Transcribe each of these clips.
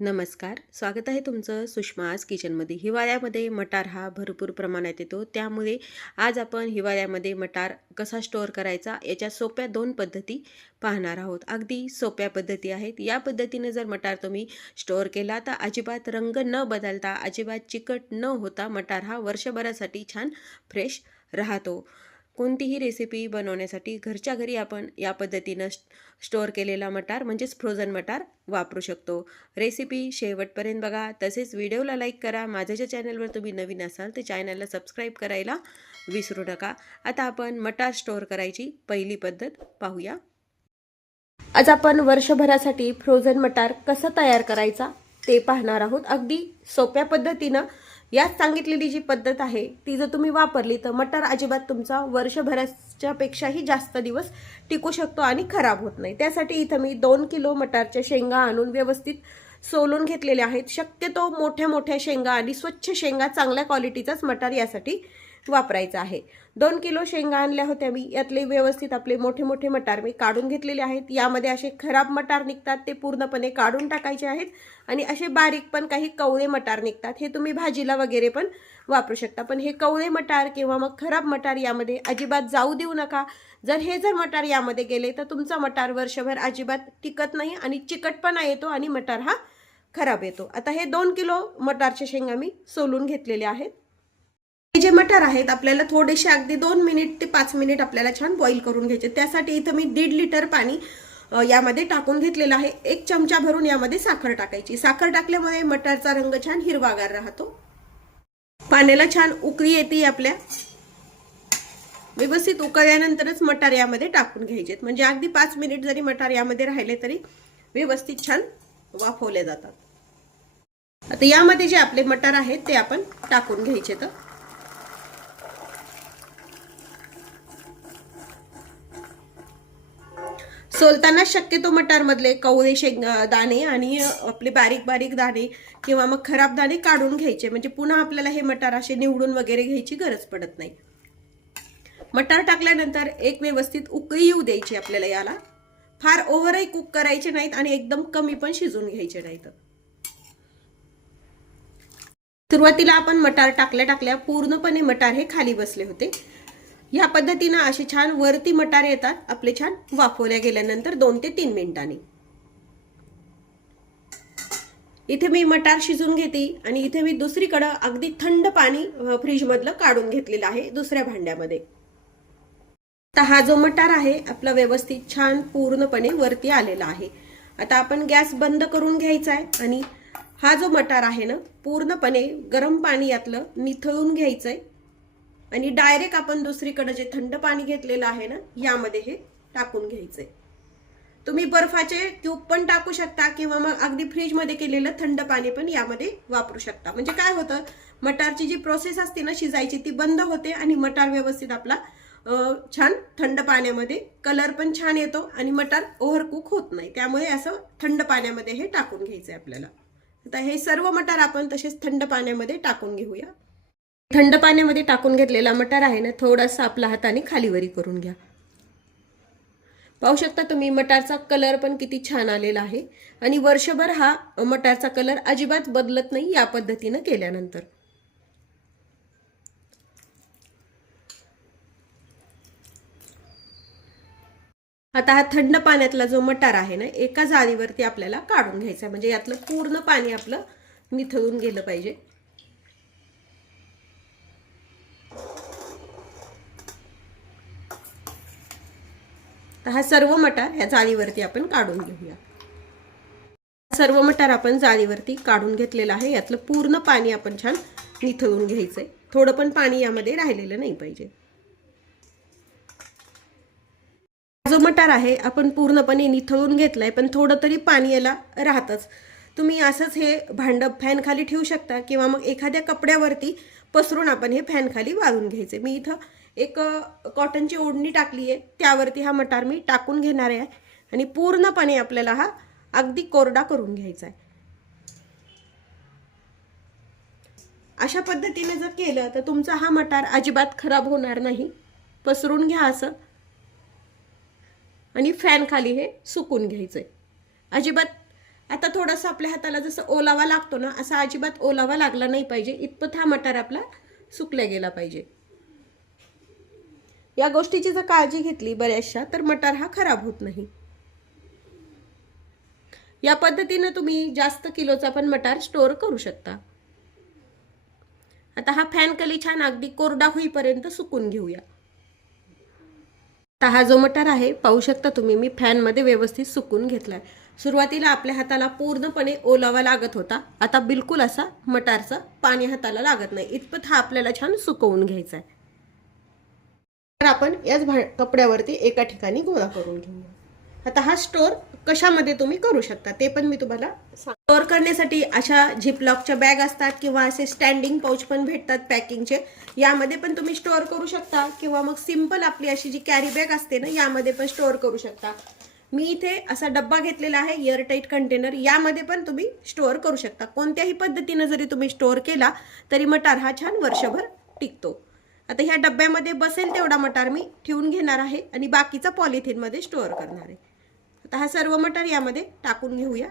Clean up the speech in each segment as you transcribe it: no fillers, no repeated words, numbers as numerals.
नमस्कार, स्वागत आहे तुमचं सुषमाज किचनमध्ये। हिवाळ्यामध्ये मटार हा भरपूर प्रमाणात येतो, त्यामुळे आज आपण हिवाळ्यामध्ये मटार कसा स्टोअर करायचा याच्या सोप्या 2 पद्धती पाहणार आहोत। अगदी सोप्या पद्धती आहेत। या पद्धतीने जर मटार तुम्ही स्टोअर केला तर अजिबात रंग न बदलता, अजिबात चिकट न होता मटार हा वर्षभरासाठी छान फ्रेश राहतो। कोणतीही रेसिपी बनवण्यासाठी घरच्या घरी आपण या पद्धतीनं स्टोअर केलेला मटार म्हणजेच फ्रोझन मटार वापरू शकतो। रेसिपी शेवटपर्यंत बघा, तसेच व्हिडिओला लाईक करा। माझ्या ज्या चॅनलवर तुम्ही नवीन असाल ते चॅनलला सबस्क्राईब करायला विसरू नका। आता आपण मटार स्टोअर करायची पहिली पद्धत पाहूया। आज आपण वर्षभरासाठी फ्रोझन मटार कसा तयार करायचा ते पाहणार आहोत। अगदी सोप्या पद्धतीनं यात सांगितलेली जी पद्धत आहे ती जर तुम्ही वापरली तर मटार अजिबात तुमचा वर्षभराच्या पेक्षाही जास्त दिवस टिकू शकतो आणि खराब होत नाही। त्यासाठी इथं मी 2 किलो मटारच्या शेंगा आणून व्यवस्थित सोलून घेतलेले आहेत। शक्यतो मोठ्या मोठ्या शेंगा आणि स्वच्छ शेंगा, चांगल्या क्वालिटीचाच मटार यासाठी वापरायचा आहे। 2 किलो शेंगा आणल्या होत्या मी, यातले व्यवस्थित आपले मोठे मोठे मटार मी काढून घेतलेले आहेत। यामध्ये असे खराब मटार निघतात ते पूर्णपणे काढून टाकायचे आहेत आणि असे बारीक पण काही कवळे मटार निघतात, हे तुम्ही भाजीला वगैरे पण वापरू शकता। पण हे कवळे मटार किंवा मग खराब मटार यामध्ये अजिबात जाऊ देऊ नका। जर मटार यामध्ये गेले तर तुमचा मटार वर्षभर अजिबात टिकत नाही आणि चिकटपणा येतो आणि मटार हा खराब येतो। आता हे 2 किलो मटारचे शेंगा मी सोलून घेतलेले आहेत। हे जे मटार आहेत आपल्याला थोडेसे अगदी 2 मिनिट ते 5 मिनिट आपल्याला छान बॉईल करून घ्यायचे। त्यासाठी इथं मी 1.5 लिटर पाणी यामध्ये टाकून घेतलेलं आहे। 1 चमचा भरून यामध्ये साखर टाकायची। साखर टाकल्यामुळे मटारचा रंग छान हिरवागार राहतो। पाण्याला छान उकळी येते आपल्या। व्यवस्थित उकळल्यानंतरच मटार यामध्ये टाकून घ्यायचे, म्हणजे अगदी 5 मिनिट जरी मटार यामध्ये राहिले तरी व्यवस्थित छान वाफवले जातात। आता यामध्ये जे आपले मटार आहेत ते आपण टाकून घ्यायचे। तर सोलताना शक्यतो मटार मधले कवळे दाणे आणि आपले बारीक बारीक दाणे किंवा मग खराब दाणे काढून घ्यायचे, म्हणजे पुन्हा आपल्याला हे मटार असे निवडून वगैरे घ्यायची गरज पडत नाही। मटार टाकल्यानंतर एक व्यवस्थित उकळी येऊ द्यायची आपल्याला। याला फार ओव्हरही कुक करायचे नाहीत आणि एकदम कमी पण शिजून घ्यायचे नाहीत। सुरुवातीला आपण मटार टाकल्या पूर्णपणे मटार हे खाली बसले होते। या पद्धतीने असे छान वरती मटार येतात आपले, छान वाफवल्या गेल्यानंतर 2 ते 3 मिनिटांनी। इथे मी मटार शिजून घेते आणि इथे मी दुसरीकडे अगदी थंड पाणी फ्रीज मधलं काढून घेतलेलं आहे दुसऱ्या भांड्यामध्ये। आता हा जो मटार आहे आपला व्यवस्थित छान पूर्णपणे वरती आलेला आहे। आता आपण गॅस बंद करून घ्यायचा आहे आणि हा जो मटार आहे ना पूर्णपणे गरम पाणी यातलं निथळून घ्यायचंय आणि डायरेक्ट आपण दुसरीकडे जे थंड पाणी घेतलेलं आहे ना यामध्ये हे टाकून घ्यायचंय। तुम्ही बर्फाचे क्यूब पण टाकू शकता किंवा मग अगदी फ्रीज मध्ये केलेलं थंड पाणी पण यामध्ये वापरू शकता। म्हणजे काय होतं, मटारची जी प्रोसेस असते ना शिजायची ती बंद होते आणि मटार व्यवस्थित आपला छान थंड पाण्यामध्ये कलर पण छान येतो आणि मटार ओव्हरकुक होत नाही। त्यामुळे असं थंड पाण्यामध्ये हे टाकून घ्यायचंय आपल्याला। आता हे सर्व मटार आपण तसेच थंड पाण्यामध्ये टाकून घेऊया। थंड पाण्यामध्ये टाकून घेतलेला मटार आहे ना थोडासा आपल्या हाताने खालीवरी करून घ्या। पाहू शकता तुम्ही मटारचा कलर पण किती छान आलेला आहे आणि वर्षभर हा मटारचा कलर अजिबात बदलत नाही या पद्धतीने केल्यानंतर। आता हा थंड पाण्यातला जो मटार आहे ना एका जाळीवरती आपल्याला काढून घ्यायचा, म्हणजे यातलं पूर्ण पाणी आपलं निथळून गेलं पाहिजे। हा सर्व मटार ह्या जाळीवरती आपण काढून घेऊया। सर्व मटार आपण जाळीवरती काढून घेतलेला आहे। यातलं पूर्ण पाणी आपण छान निथळून घ्यायचंय, थोडं पण पाणी यामध्ये राहिलेलं नाही पाहिजे। जो मटार आहे आपण पूर्णपणे निथळून घेतलाय, पण थोडं तरी पाणी याला राहतच। तुम्ही असंच हे भांड फॅन खाली ठेवू शकता किंवा मग एखाद्या कपड्यावरती पसरून आपण हे फॅन खाली वाळून घ्यायचे। मी इथं एक कॉटनची ओढणी टाकली आहे, त्यावरती हा मटार मी टाकून घेणार आहे आणि पूर्णपणे आपल्याला हा अगदी कोरडा करून घ्यायचा आहे। अशा पद्धतीने जर केलं तर तुमचा हा मटार अजिबात खराब होणार नाही। पसरून घ्या असं आणि फॅन खाली हे सुकून घ्यायचंय। अजिबात आता थोडासा आपल्या हाताला जसं ओलावा लागतो ना, असा अजिबात ओलावा लागला नाही पाहिजे, इतपत हा मटार आपला सुकला गेला पाहिजे. या गोष्टीची जर काळजी घेतली बऱ्याचशा तर मटार हा खराब होत नाही. या पद्धतीने तुम्ही जास्त किलोचा पण मटार स्टोअर करू शकता. आता हा फॅन कली छान अगदी कोरडा होईपर्यंत सुकून घेऊया. आता हा जो मटार आहे पाहू शकता तुम्ही, मी फॅन मध्ये व्यवस्थित सुकून घेतलाय. सुरुवातीला आपल्या हाताला पूर्णपणे ओलावा लागत होता, आता बिलकुल असा मटारचा पाणी हाताला लागत नाही, इतपत हा आपल्याला छान सुकवून घ्यायचा आहे. तर आपण याच कपड्यावरती एका ठिकाणी गोळा करून घेऊया. आता हा स्टोअर कशामध्ये तुम्ही करू शकता ते पण मी तुम्हाला स्टोअर करण्यासाठी अशा झिपलॉकच्या बॅग असतात किंवा असे स्टँडिंग पाऊच पण भेटतात पॅकिंगचे, यामध्ये पण तुम्ही स्टोअर करू शकता किंवा मग सिंपल आपली अशी जी कॅरी बॅग असते ना यामध्ये पण स्टोअर करू शकता. मी इथे असा डब्बा घेतलेला आहे एअरटाईट कंटेनर, यामध्ये पण तुम्ही स्टोअर करू शकता. कोणत्याही पद्धतीने जरी तुम्ही स्टोअर केला तरी मटार हा छान वर्षभर टिकतो. आता ह्या डब्यामध्ये बसेल तेवढा मटार मी ठेवून घेणार आहे आणि बाकीचा पॉलिथिन मध्ये स्टोअर करणार आहे. आता हा सर्व मटार यामध्ये टाकून घेऊया.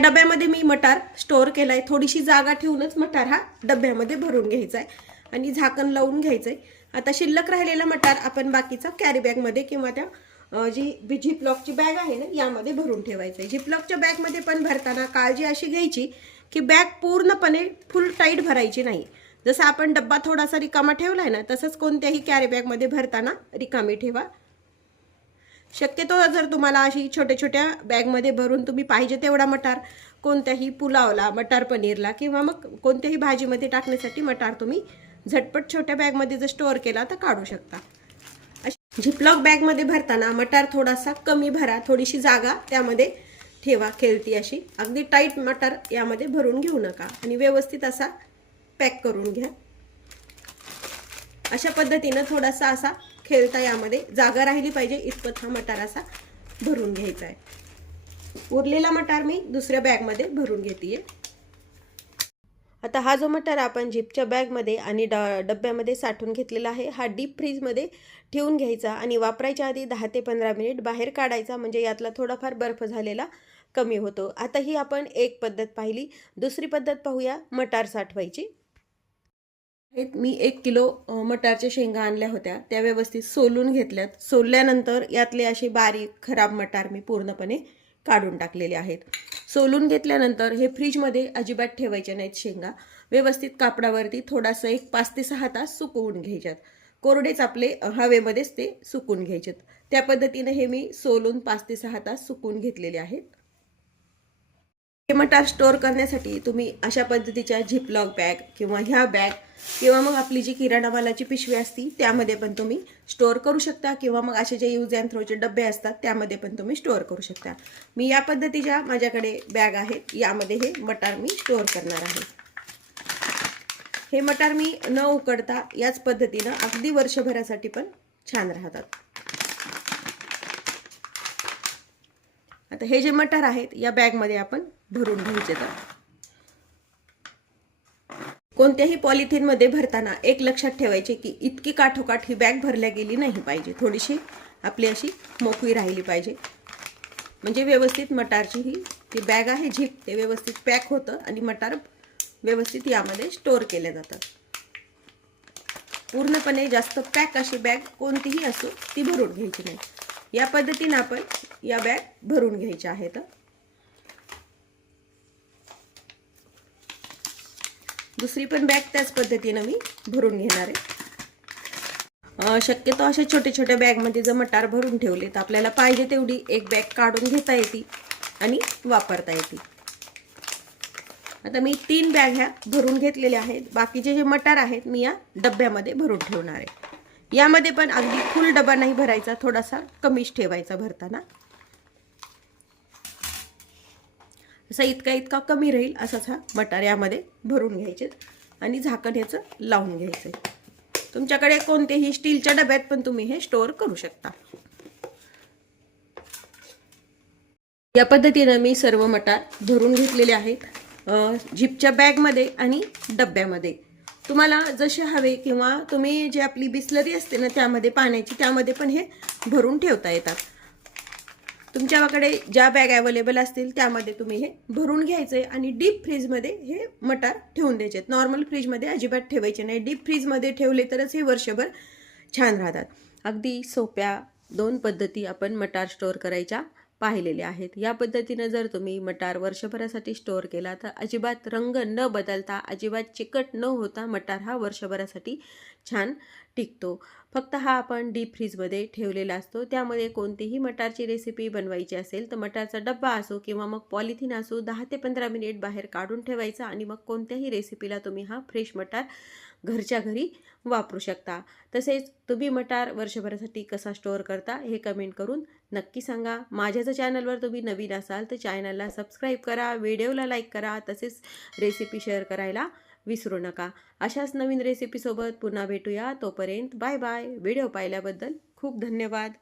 डब्यामध्ये मी मटार स्टोअर केलाय, थोडीशी जागा ठेवूनच मटार हा डब्यामध्ये भरून घ्यायचा आहे आणि झाकण लावून घ्यायचंय. आता शिल्लक राहिलेला मटार आपण बाकीचा कॅरी बॅग मध्ये किंवा त्या जी झिपलॉकची बॅग आहे ना यामध्ये भरून ठेवायचंय. झिपलॉकच्या बॅग मध्ये पण भरताना काळजी अशी घ्यायची की बॅग पूर्णपणे फुल टाईट भरायची नाही. जसं आपण डब्बा थोडासा रिकामा ठेवलाय ना तसंच कोणत्याही कॅरी बॅग मध्ये भरताना रिकामी ठेवा. शक्यतो जर तुम्हाला अशी छोट्या छोट्या बॅग मध्ये भरून तुम्ही पाहिजे तेवढा मटार कोणत्याही पुलावला, मटार पनीरला किंवा मग कोणत्याही भाजीमध्ये टाकण्यासाठी मटार तुम्ही झटपट छोट्या बॅग मध्ये जर स्टोअर केला तर काढू शकता. झिपलॉक बॅग मध्ये भरताना मटार थोडासा कमी भरा, थोडीशी जागा त्यामध्ये ठेवा खेळती अशी. अगदी टाईट मटार यामध्ये भरून घेऊ नका आणि व्यवस्थित असा पॅक करून घ्या. अशा पद्धतीने थोडासा असा खेळता यामध्ये जागा राहिली पाहिजे इतपत हा मटार असा भरून घ्यायचा आहे. उरलेला मटार मी दुसऱ्या बॅग मध्ये भरून घेतेय. आता हा जो मटार आपण झिपच्या बॅग मध्ये आणि डब्यामध्ये साठवून घेतलेला आहे हा डीप फ्रीज मध्ये ठेवून घ्यायचा आणि वापरायच्या आधी 10 ते 15 मिनिट बाहेर काढायचा, म्हणजे यातला थोडाफार बर्फ झालेला कमी होतो. आता ही आपण एक पद्धत पाहिली. दुसरी पद्धत पाहूया मटार साठवायची. मी 1 किलो मटारच्या शेंगा आणल्या होत्या, त्या व्यवस्थित सोलून घेतल्यात. सोलल्यानंतर यातले असे बारीक खराब मटार मी पूर्णपणे काढून टाकलेले आहेत. सोलून घेतल्यानंतर हे फ्रीजमध्ये अजिबात ठेवायचे नाहीत शेंगा, व्यवस्थित कापडावरती थोडासा एक 5 ते 6 तास सुकवून घ्यायच्यात. कोरडेच आपले हवेमध्येच ते सुकून घ्यायचेत. त्या पद्धतीने हे मी सोलून 5 ते 6 तास सुकवून घेतलेले आहेत. हे मटार स्टोअर करण्यासाठी तुम्ही अशा पद्धतीच्या झिपलॉक बॅग किंवा ह्या बॅग किंवा मग आपली जी किराणा मालाची पिशवी असती त्यामध्ये पण तुम्ही स्टोअर करू शकता किंवा मग असे जे यूज अँड थ्रोचे डबे असतात त्यामध्ये पण तुम्ही स्टोअर करू शकता. मी या पद्धतीच्या माझ्याकडे बॅग आहेत, यामध्ये हे मटार मी स्टोअर करणार आहे. हे मटार मी न उकडता याच पद्धतीने अगदी वर्षभरासाठी पण छान राहतात. आता हे जे मटार आहेत या बॅग मध्ये आपण भरून घ्यायचे. तर कोणत्याही पॉलिथिन मध्ये भरताना एक लक्षात ठेवायचे की इतकी काठोकाठ ही बॅग भरल्या गेली नाही पाहिजे, थोडीशी आपली अशी मोकळी राहिली पाहिजे, म्हणजे व्यवस्थित मटारची ही जी बॅग आहे झिप ते व्यवस्थित पॅक होतं आणि मटार व्यवस्थित यामध्ये स्टोअर केले जातात. पूर्णपणे जास्त पॅक अशी बॅग कोणतीही असो ती भरून घ्यायची नाही. या पद्धतीने आपण या बॅग भरून घ्यायच्या आहेत. दुसरी पण बॅग त्याच पद्धतीने मी भरून घेणार आहे. शक्यतो अशा छोट्या छोट्या बॅग मध्ये जर मटार भरून ठेवले तर आपल्याला पाहिजे तेवढी एक बॅग काढून घेता येते आणि वापरता येते. आता मी 3 बॅग ह्या भरून घेतलेल्या आहेत. बाकीचे जे मटार आहेत मी या डब्यामध्ये भरून ठेवणार आहे. यामध्ये पण अगदी फुल डबा नाही भरायचा, थोडासा कमीच ठेवायचा भरताना. असा इतका कमी राहील असाच हा मटार यामध्ये भरून घ्यायचे आणि झाकण ह्याचं लावून घ्यायचं. तुमच्याकडे कोणतेही स्टीलच्या डब्यात पण तुम्ही हे स्टोअर करू शकता. या पद्धतीने मी सर्व मटार भरून घेतलेले आहेत झिपच्या बॅग मध्ये आणि डब्यामध्ये. तुम्हाला जसे हवे किंवा तुम्ही जे आपली बिस्लरी असते ना त्यामध्ये पाण्याची, त्यामध्ये पण हे भरून ठेवता येतात. तुमच्याकडे ज्या बॅग अवेलेबल असतील त्यामध्ये तुम्ही हे भरून घ्यायचे आणि डीप फ्रीजमध्ये हे मटार ठेवून द्यायचे. नॉर्मल फ्रीजमध्ये अजिबात ठेवायचे नाही. डीप फ्रीजमध्ये ठेवले तरच हे वर्षभर छान राहतात. अगदी सोप्या 2 पद्धती आपण मटार स्टोअर करायच्या पाहिलेल्या आहेत. या पद्धतीनं जर तुम्ही मटार वर्षभरासाठी स्टोअर केला तर अजिबात रंग न बदलता, अजिबात चिकट न होता मटार हा वर्षभरासाठी छान टिकतो. फक्त हा आपण डीप फ्रीजमध्ये ठेवलेला असतो. त्यामध्ये कोणतीही मटारची रेसिपी बनवायची असेल तर मटारचा डब्बा असो किंवा मग पॉलिथिन असो 10 ते 15 मिनिट बाहेर काढून ठेवायचा आणि मग कोणत्याही रेसिपीला तुम्ही हा फ्रेश मटार घरच्या घरी वापरू शकता. तसेच तुम्ही मटार वर्षभरासाठी कसा स्टोअर करता हे कमेंट करून नक्की सांगा. माझ्या जर चॅनलवर तुम्ही नवीन असाल तर चॅनलला सबस्क्राईब करा, व्हिडिओला लाईक करा, तसेच रेसिपी शेअर करायला विसरू नका. अशाच नवीन रेसिपीसोबत पुन्हा भेटूया. तोपर्यंत बाय बाय. व्हिडिओ पाहिल्याबद्दल खूप धन्यवाद.